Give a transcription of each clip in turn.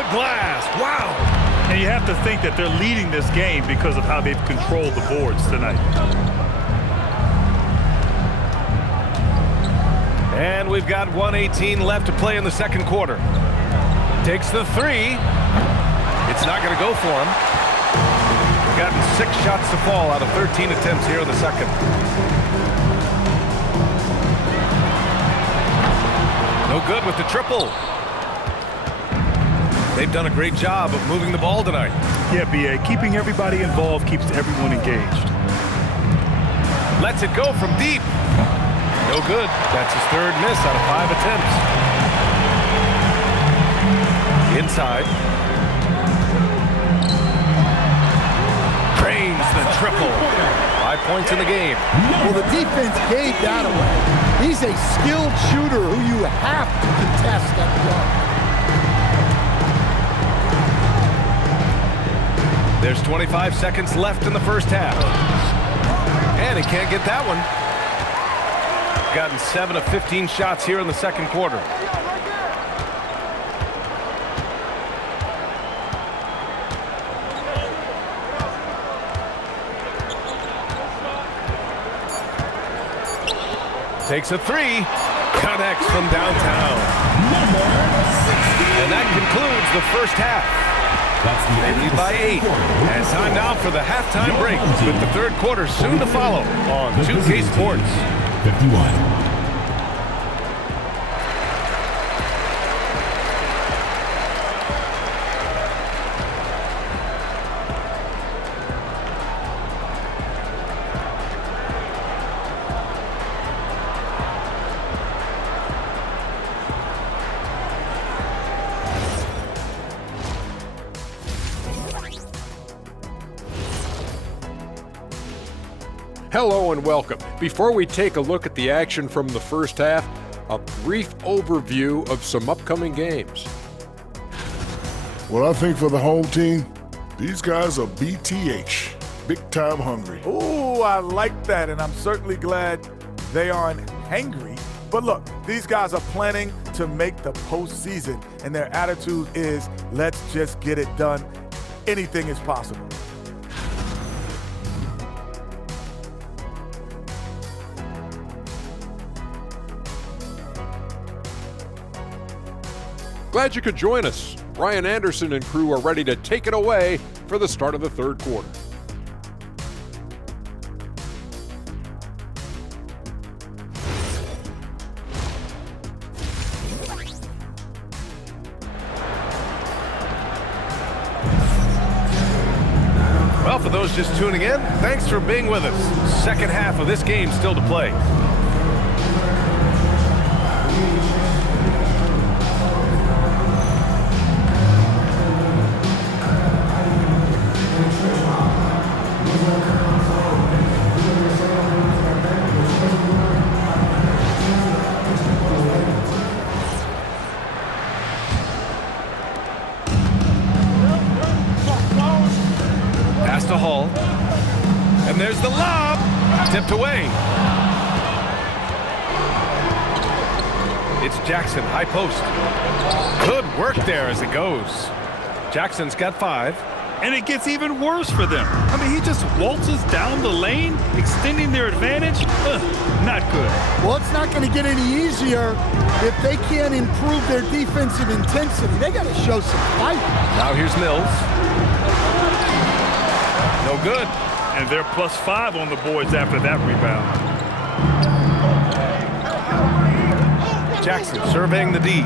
the glass. Wow. And you have to think that they're leading this game because of how they've controlled the boards tonight. And we've got 1:18 left to play in the second quarter. Takes the three. It's not going to go for him. Gotten 6 shots to fall out of 13 attempts here in the second. No good with the triple. They've done a great job of moving the ball tonight. Yeah, B.A., keeping everybody involved keeps everyone engaged. Lets it go from deep. No good. That's his 3rd miss out of 5 attempts. Inside. Cranes the triple. 5 points in the game. Well, the defense gave that away. He's a skilled shooter who you have to contest that block. There's 25 seconds left in the first half. And he can't get that one. Gotten 7 of 15 shots here in the second quarter. Takes a three, connects from downtown. And that concludes the first half. They lead by 8. And time now for the halftime break with the third quarter soon to follow on 2K Sports. 51. Hello and welcome. Before we take a look at the action from the first half, a brief overview of some upcoming games. Well, I think for the home team, these guys are BTH, big time hungry. Ooh, I like that, and I'm certainly glad they aren't hangry. But look, these guys are planning to make the postseason, and their attitude is, let's just get it done. Anything is possible. Glad you could join us. Ryan Anderson and crew are ready to take it away for the start of the third quarter. Well, for those just tuning in, thanks for being with us. Second half of this game still to play. Pass to Hall. And there's the lob. Tipped away. It's Jackson, high post. Good work there as it goes. Jackson's got 5. And it gets even worse for them. I mean, he just waltzes down the lane, extending their advantage. Not good. Well, it's not going to get any easier if they can't improve their defensive intensity. They got to show some fight. Now here's Mills. No good. And they're +5 on the boards after that rebound. Jackson surveying the D.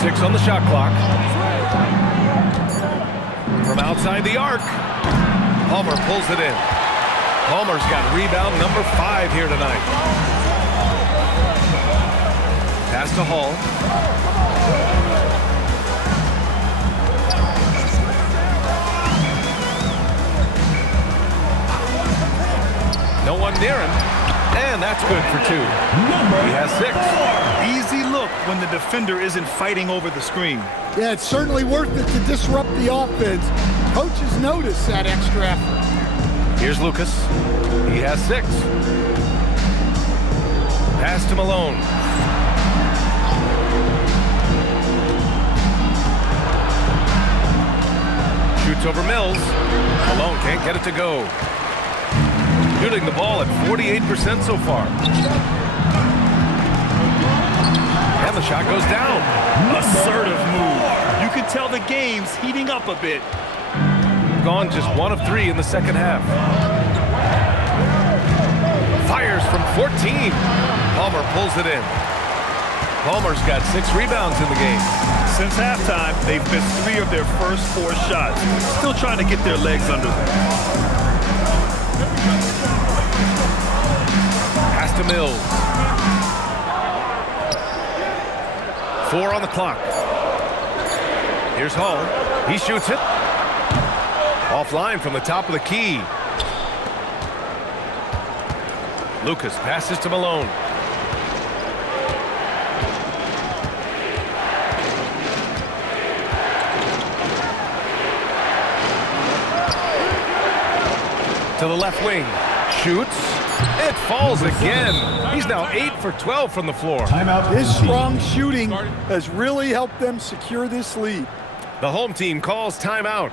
Six on the shot clock. From outside the arc, Palmer pulls it in. Palmer's got rebound number 5 here tonight. Pass to Hall. No one near him, and that's good for 2. He has 6. Easy look when the defender isn't fighting over the screen. Yeah, it's certainly worth it to disrupt the offense. Coaches notice that extra effort. Here's Lucas. He has 6. Pass to Malone. Shoots over Mills. Malone can't get it to go. Shooting the ball at 48% so far. And the shot goes down. Assertive move. You can tell the game's heating up a bit. Gone just 1 of 3 in the second half. Fires from 14. Palmer pulls it in. Palmer's got 6 rebounds in the game. Since halftime, they've missed 3 of their first 4 shots. Still trying to get their legs under them. Pass to Mills. 4 on the clock. Here's Hall. He shoots it. Offline from the top of the key. Lucas passes to Malone. To the left wing. Shoots. It falls again. He's now 8 for 12 from the floor. His strong shooting has really helped them secure this lead. The home team calls timeout.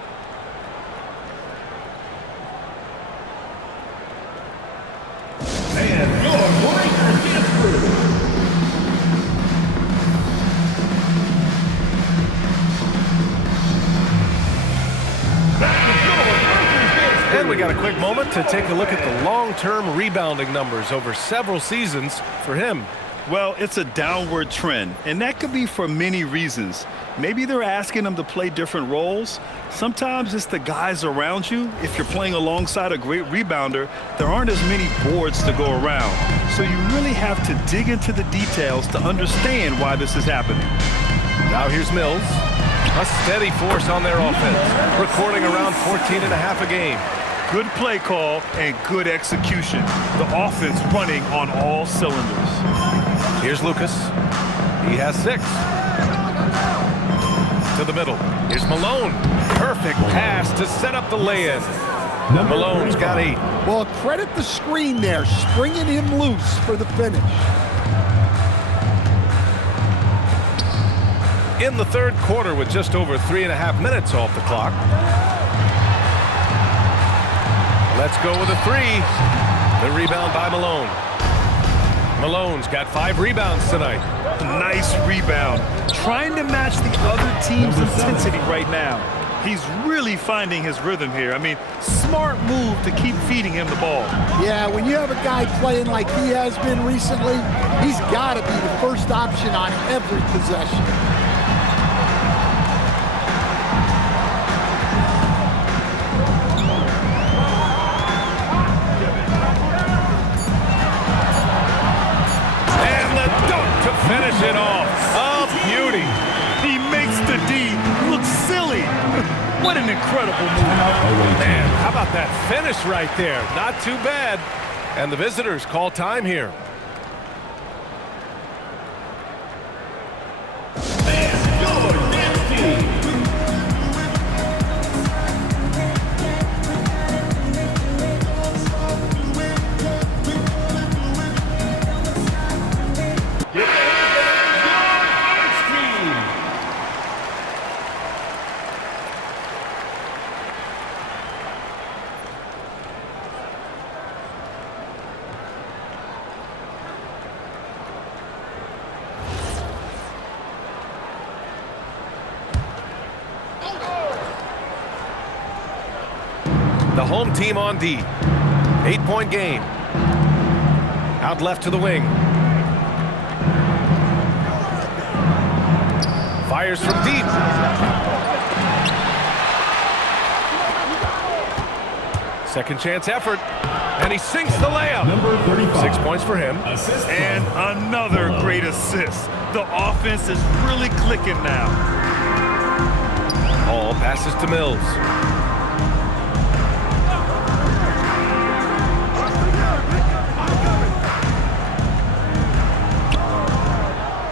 And we got a quick moment to take a look at the long-term rebounding numbers over several seasons for him. Well, it's a downward trend, and that could be for many reasons. Maybe they're asking him to play different roles. Sometimes it's the guys around you. If you're playing alongside a great rebounder, there aren't as many boards to go around. So you really have to dig into the details to understand why this is happening. Now here's Mills. A steady force on their offense, recording around 14.5 a game. Good play call and good execution. The offense running on all cylinders. Here's Lucas. He has 6. To the middle. Here's Malone. Perfect pass to set up the lay-in. Malone's got 8. Well, credit the screen there, springing him loose for the finish. In the third quarter with just over 3.5 minutes off the clock. Let's go with a 3. The rebound by Malone. Malone's got 5 rebounds tonight. Nice rebound. Trying to match the other team's intensity right now. He's really finding his rhythm here. I mean, smart move to keep feeding him the ball. Yeah, when you have a guy playing like he has been recently, he's got to be the first option on every possession. Finish it off. A beauty. He makes the D look silly. What an incredible move. Man, how about that finish right there? Not too bad. And the visitors call time here. The home team on D. 8-point game. Out left to the wing. Fires from deep. Second chance effort. And he sinks the layup. 6 points for him. And another great assist. The offense is really clicking now. Hall passes to Mills.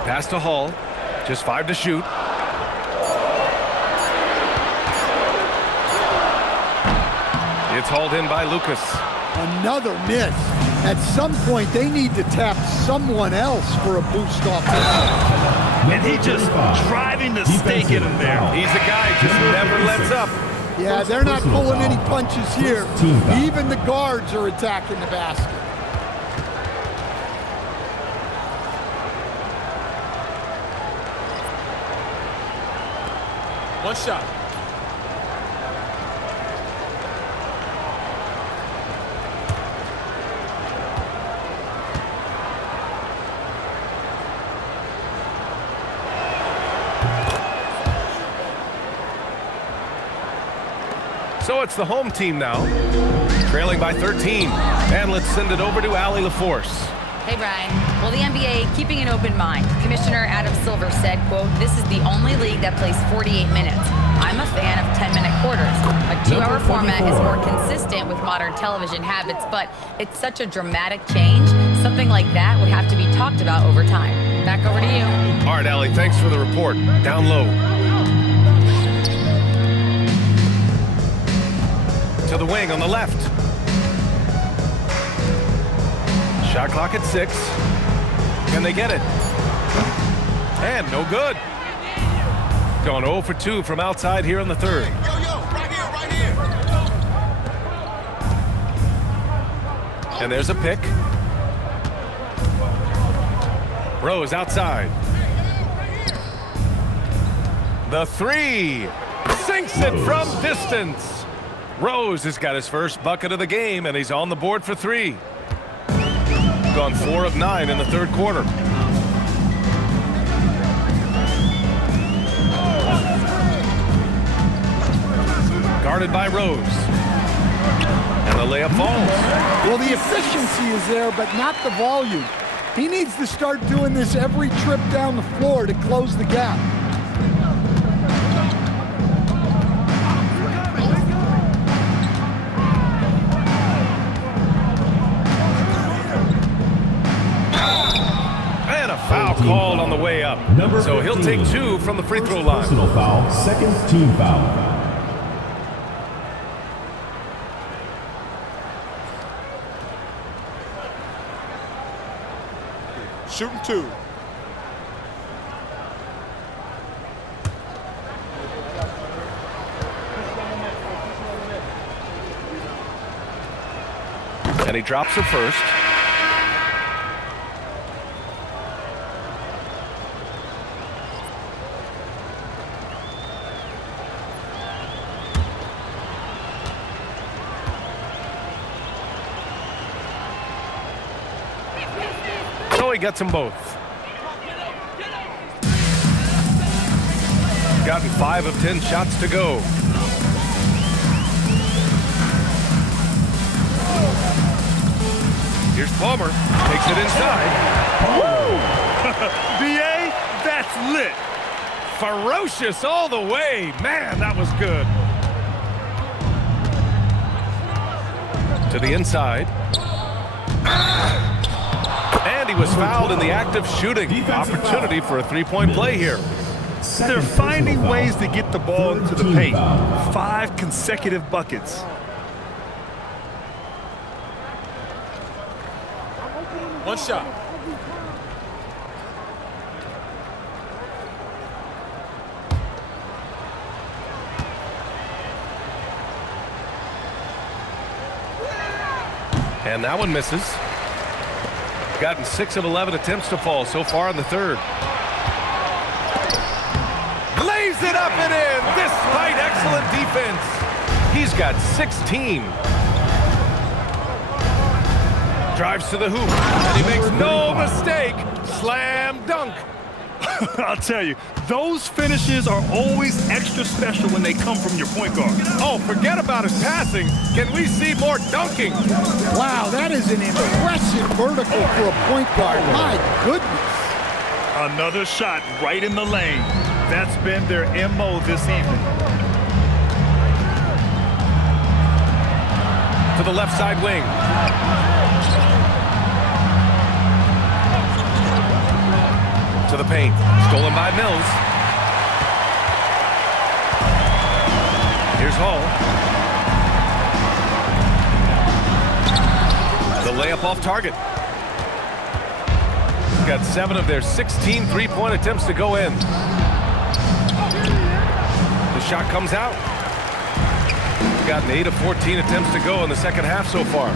Pass to Hall. Just 5 to shoot. It's hauled in by Lucas. Another miss. At some point, they need to tap someone else for a boost offensively. And he just driving the stake in him there. He's a guy who just never lets up. Yeah, they're not pulling any punches here. Even the guards are attacking the basket. One shot. So it's the home team now, trailing by 13. And let's send it over to Allie LaForce. Hey, Brian. Well, the NBA keeping an open mind. Commissioner Adam Silver said, quote, "This is the only league that plays 48 minutes. I'm a fan of 10-minute quarters. A 2-hour format is more consistent with modern television habits, but it's such a dramatic change. Something like that would have to be talked about over time." Back over to you. All right, Allie, thanks for the report. Down low. To the wing on the left. Shot clock at 6. Can they get it? And no good. Going 0 for 2 from outside here in the third. Right here. And there's a pick. Rose outside. The 3. Sinks it from distance. Rose has got his first bucket of the game, and he's on the board for 3. Gone 4 of 9 in the third quarter. Guarded by Rose. And the layup falls. Well, the efficiency is there, but not the volume. He needs to start doing this every trip down the floor to close the gap. Foul called on the way up. So he'll take 2 from the free throw line. Personal foul, second team foul. Shooting 2. And he drops it first. So he gets them both. Gotten 5 of 10 shots to go. Here's Palmer. Takes it inside. Woo! BA, that's lit. Ferocious all the way. Man, that was good. To the inside. And he was fouled in the act of shooting. Opportunity for a three-point play here. They're finding ways to get the ball into the paint. 5 consecutive buckets. One shot. And that one misses. Gotten 6 of 11 attempts to fall so far in the third. Lays it up and in, despite excellent defense. He's got 16. Drives to the hoop, and he makes no mistake. Slam dunk. I'll tell you, those finishes are always extra special when they come from your point guard. Oh, forget about his passing. Can we see more dunking? Wow, that is an impressive vertical for a point guard. My goodness. Another shot right in the lane. That's been their MO this evening. To the left side wing. To the paint. Stolen by Mills. Here's Hall. layup off target. He's got 7 of their 16 three-point attempts to go in. The shot comes out. He's gotten 8 of 14 attempts to go in the second half so far.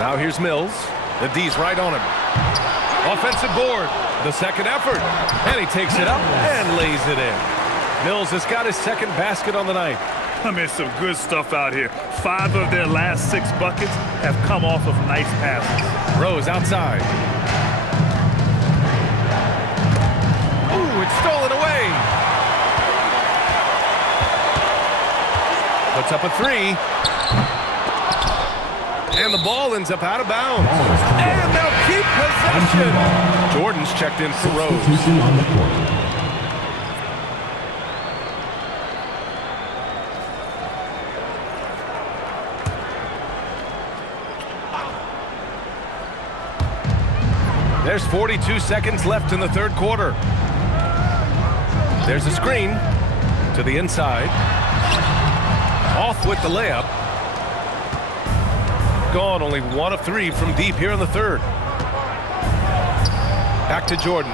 Now here's Mills. The D's right on him. Offensive board. The second effort. And he takes it up and lays it in. Mills has got his second basket on the night. I mean, some good stuff out here. 5 of their last 6 buckets have come off of nice passes. Rose outside. Ooh, it's stolen away. Puts up a 3. And the ball ends up out of bounds. And they'll keep possession. Jordan's checked in for Rose. Substitution on the court. There's 42 seconds left in the third quarter. There's a screen to the inside. Off with the layup. Gone only 1 of 3 from deep here in the third. Back to Jordan.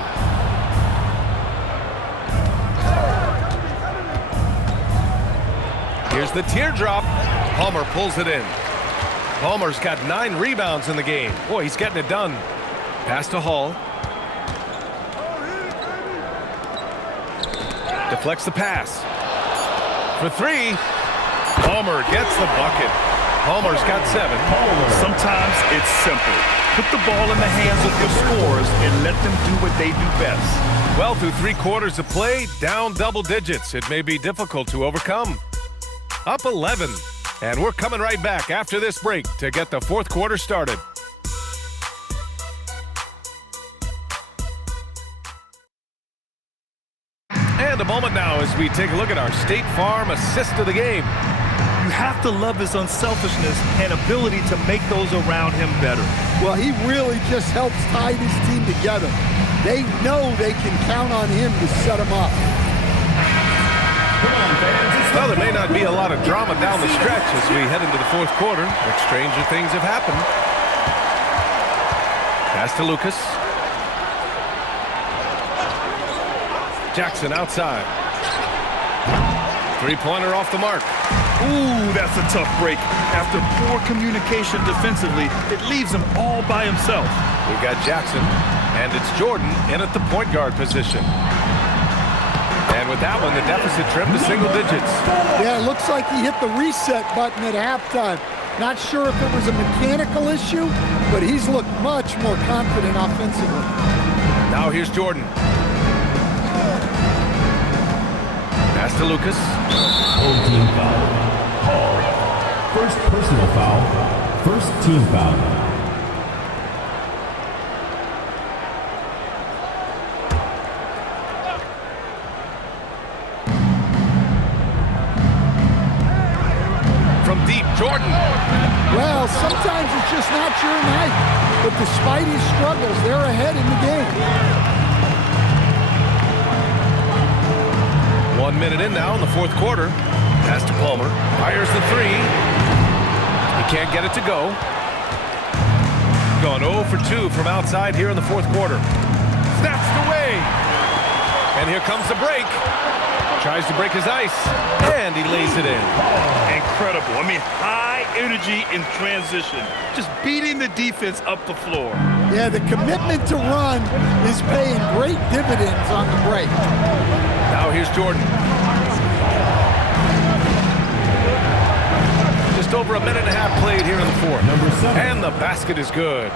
Here's the teardrop. Palmer pulls it in. Palmer's got 9 rebounds in the game. Boy, he's getting it done. Pass to Hall. Deflects the pass. For 3. Palmer gets the bucket. Palmer's got 7. Sometimes it's simple. Put the ball in the hands of your scorers and let them do what they do best. Well, through 3 quarters of play, down double digits. It may be difficult to overcome. Up 11. And we're coming right back after this break to get the fourth quarter started. And a moment now as we take a look at our State Farm assist of the game. You have to love his unselfishness and ability to make those around him better. Well, he really just helps tie this team together. They know they can count on him to set them up. Well, there may not be a lot of drama down the stretch as we head into the fourth quarter, but stranger things have happened. Pass to Lucas. Jackson outside. Three-pointer off the mark. Ooh, that's a tough break. After poor communication defensively, it leaves him all by himself. We've got Jackson, and it's Jordan in at the point guard position. And with that one, the deficit trimmed to single digits. Yeah, it looks like he hit the reset button at halftime. Not sure if it was a mechanical issue, but he's looked much more confident offensively. Now here's Jordan. Pass to Lucas. Full team foul. Call. First personal foul. First team foul. From deep, Jordan. Well, sometimes it's just not your night, but despite his struggles, they're ahead in the game. 1 minute in now in the fourth quarter. Pass to Palmer. Fires the 3. He can't get it to go. Gone 0 for 2 from outside here in the fourth quarter. Snatched away. And here comes the break. Tries to break his ice. And he lays it in. Incredible. I mean, high energy in transition. Just beating the defense up the floor. Yeah, the commitment to run is paying great dividends on the break. Now here's Jordan. Just over a minute and a half played here in the fourth. And the basket is good.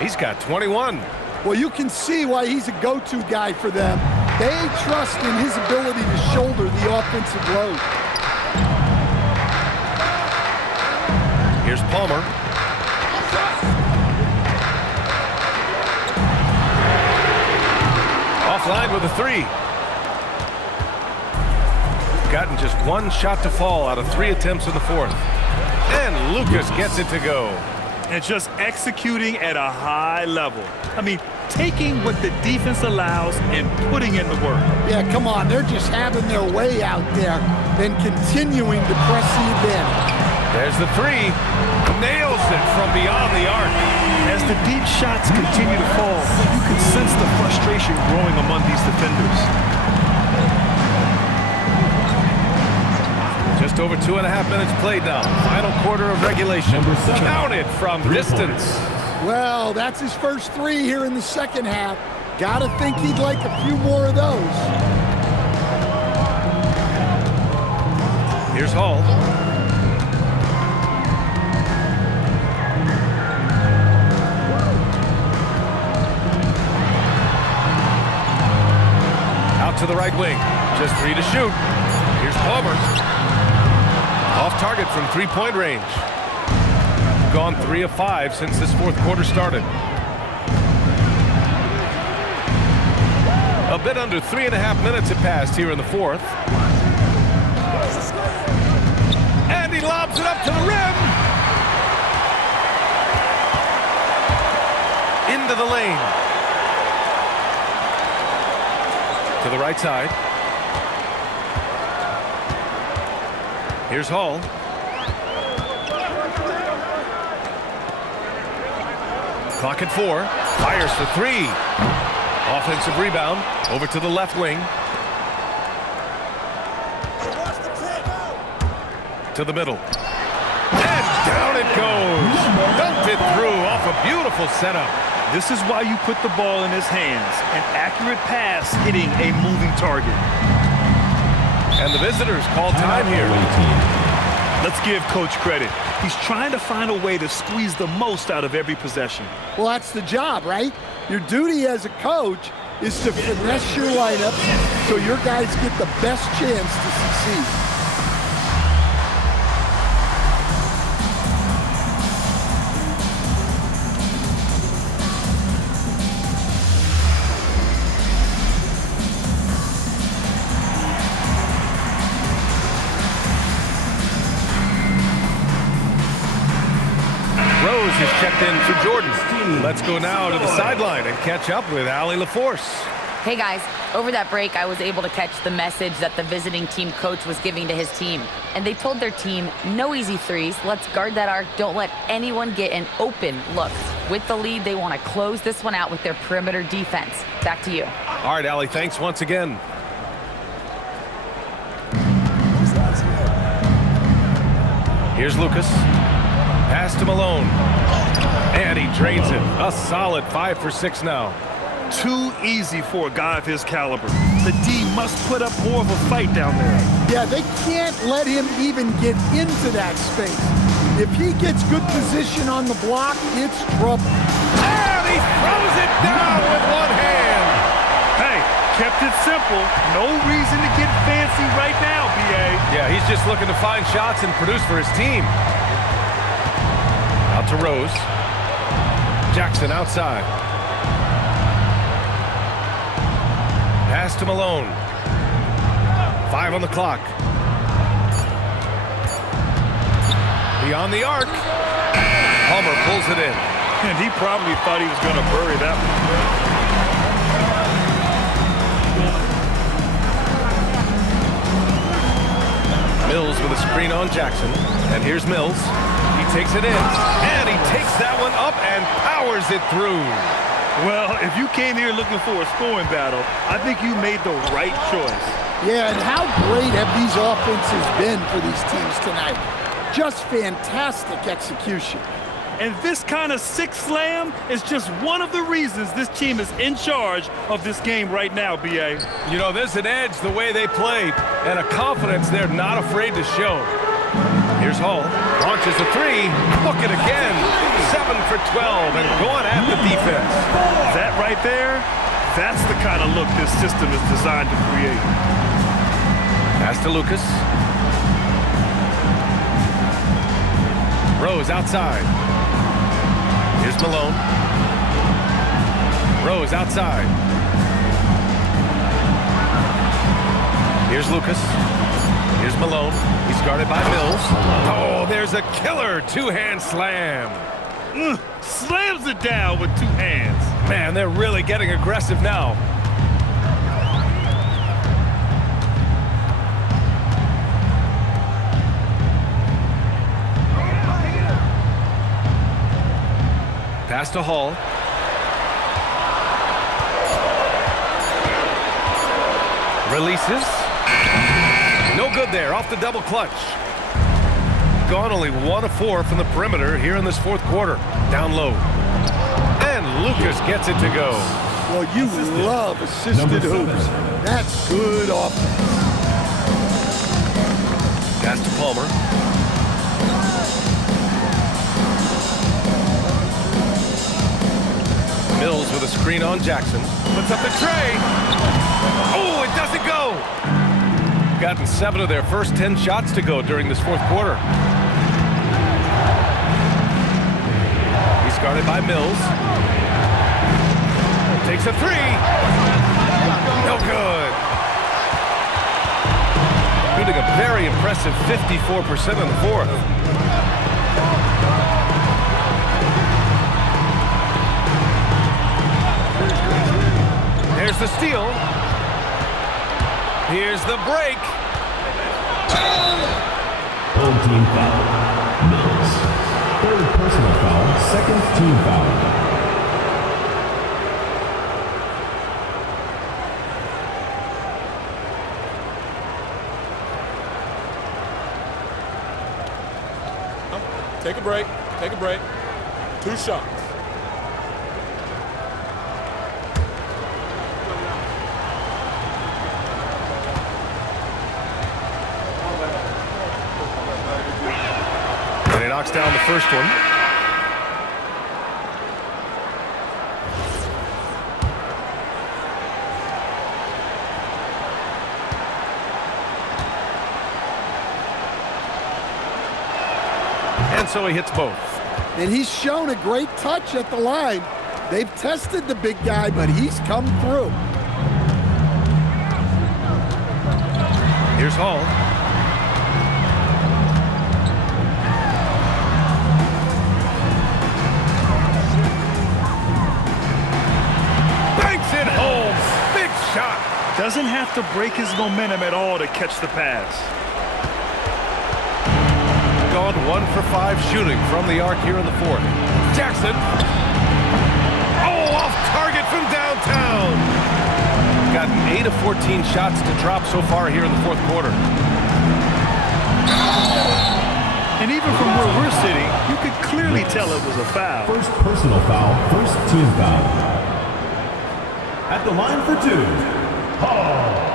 He's got 21. Well, you can see why he's a go-to guy for them. They trust in his ability to shoulder the offensive load. Here's Palmer. Offline with a 3. Gotten just 1 shot to fall out of 3 attempts in the fourth. And Lucas gets it to go. And just executing at a high level. I mean, taking what the defense allows and putting in the work. Yeah, come on. They're just having their way out there, then continuing to press the advantage. There's the three. Nails it from beyond the arc. As the deep shots continue to fall, you can sense the frustration growing among these defenders. Just over 2.5 minutes played now. Final quarter of regulation. Counted from distance. Well, that's his first three here in the second half. Gotta think he'd like a few more of those. Here's Hall. Out to the right wing. Just 3 to shoot. Here's Palmer. Off target from three-point range. Gone 3 of 5 since this fourth quarter started. A bit under 3.5 minutes have passed here in the fourth. And he lobs it up to the rim. Into the lane. To the right side. Here's Hall. Clock at 4. Fires for 3. Offensive rebound. Over to the left wing. To the middle. And down it goes. Dunked it through off a beautiful setup. This is why you put the ball in his hands. An accurate pass hitting a moving target. And the visitors call time here. Let's give Coach credit. He's trying to find a way to squeeze the most out of every possession. Well, that's the job, right? Your duty as a coach is to finesse your lineup so your guys get the best chance to succeed. Is checked in for Jordan. Let's go now to the sideline and catch up with Allie LaForce. Hey guys, over that break, I was able to catch the message that the visiting team coach was giving to his team. And they told their team, no easy threes, let's guard that arc, don't let anyone get an open look. With the lead, they want to close this one out with their perimeter defense. Back to you. All right, Allie, thanks once again. Here's Lucas. Pass to Malone. And he drains it. A solid 5 for 6 now. Too easy for a guy of his caliber. The D must put up more of a fight down there. Yeah, they can't let him even get into that space. If he gets good position on the block, it's trouble. And he throws it down with one hand. Hey, kept it simple. No reason to get fancy right now, B.A. Yeah, he's just looking to find shots and produce for his team. Out to Rose. Jackson outside. Pass to Malone. 5 on the clock. Beyond the arc. Palmer pulls it in. And he probably thought he was going to bury that one. Mills with a screen on Jackson. And here's Mills. He takes it in. And he takes that one up and powers it through. Well, if you came here looking for a scoring battle, I think you made the right choice. Yeah, and how great have these offenses been for these teams tonight? Just fantastic execution. And this kind of sick slam is just one of the reasons this team is in charge of this game right now, B.A. You know, there's an edge the way they play and a confidence they're not afraid to show. Here's Hall. Launches a 3. Look it again. 7 for 12 and going at the defense. That right there, that's the kind of look this system is designed to create. Pass to Lucas. Rose outside. Here's Malone. Rose outside. Here's Lucas. Here's Malone. He's guarded by Mills. Oh, there's a killer two-hand slam. Slams it down with 2 hands. Man, they're really getting aggressive now. Pass to Hall. Releases. No good there. Off the double clutch. Gone only 1 of 4 from the perimeter here in this fourth quarter. Down low. And Lucas gets it to go. Well, you love assisted hoops. That's good offense. Pass to Palmer. Mills with a screen on Jackson. Puts up the tray. Oh, it doesn't go. Gotten 7 of their first 10 shots to go during this fourth quarter. He's guarded by Mills. Takes a 3. No good. Shooting a very impressive 54% in the fourth. There's the steal. Here's the break. Home team foul. Mills. Third personal foul. Second team foul. Take a break. Take a break. 2 shots. And he knocks down the first one. And so he hits both. And he's shown a great touch at the line. They've tested the big guy, but he's come through. Here's Hall. Banks it home. Big shot. Doesn't have to break his momentum at all to catch the pass. Gone 1 for 5 shooting from the arc here in the fourth. Jackson. Oh, off target from downtown. Gotten 8 of 14 shots to drop so far here in the fourth quarter. And even from where we're sitting, you could clearly tell it was a foul. First personal foul. First team foul. At the line for 2. Hall.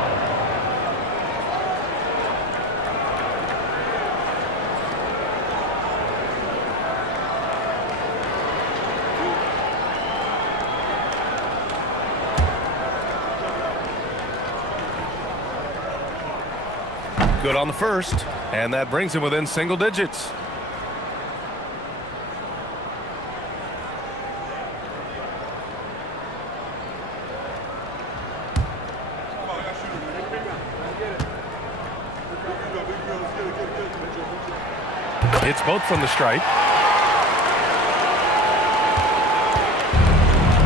Good on the first, and that brings him within single digits. It's both from the stripe.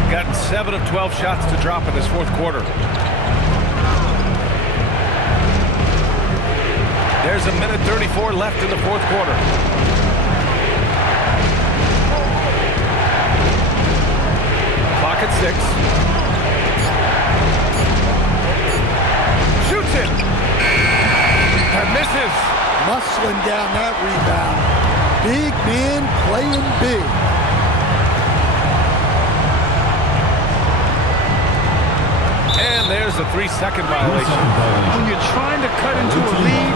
Gotten 7 of 12 shots to drop in this fourth quarter. There's a minute 34 left in the fourth quarter. Clock at 6. Shoots it. And misses. Muscling down that rebound. Big man playing big. And there's a 3-second violation. When you're trying to cut into a lead,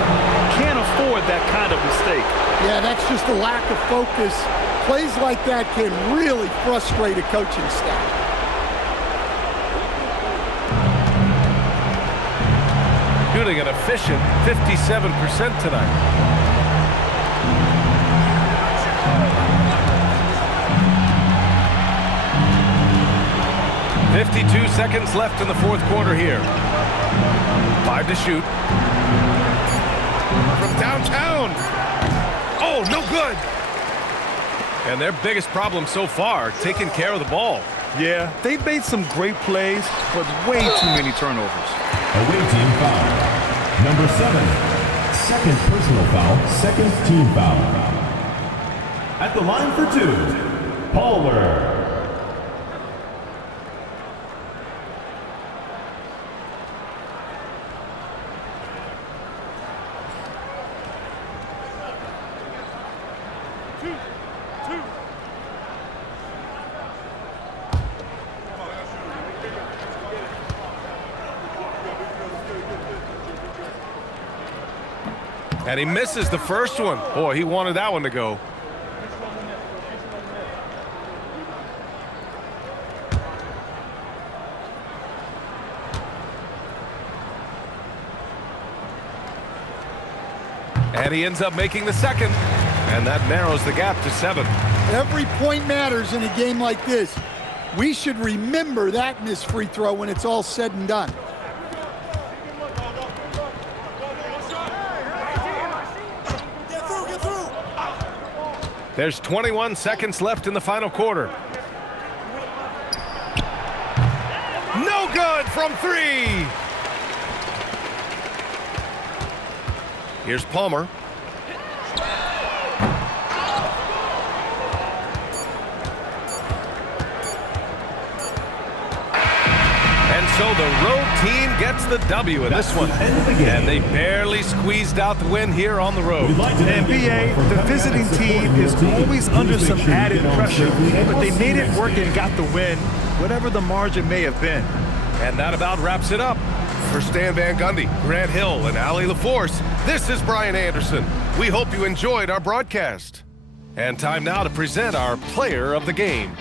can't afford that kind of mistake. Yeah, that's just a lack of focus. Plays like that can really frustrate a coaching staff. Shooting an efficient 57% tonight. 52 seconds left in the fourth quarter here. 5 to shoot. From downtown. Oh, no good. And their biggest problem so far, taking care of the ball. Yeah, they've made some great plays, but way too many turnovers. Away team foul. Number 7. Second personal foul. Second team foul. At the line for 2. Palmer. And he misses the first one. Boy, he wanted that one to go. And he ends up making the second. And that narrows the gap to 7. Every point matters in a game like this. We should remember that missed free throw when it's all said and done. There's 21 seconds left in the final quarter. No good from 3. Here's Palmer. And so the road team gets the W in this one. And they barely squeezed out the win here on the road. And BA, the visiting team is always under some added pressure, but they made it work and got the win, whatever the margin may have been. And that about wraps it up. For Stan Van Gundy, Grant Hill, and Allie LaForce, this is Brian Anderson. We hope you enjoyed our broadcast. And time now to present our player of the game.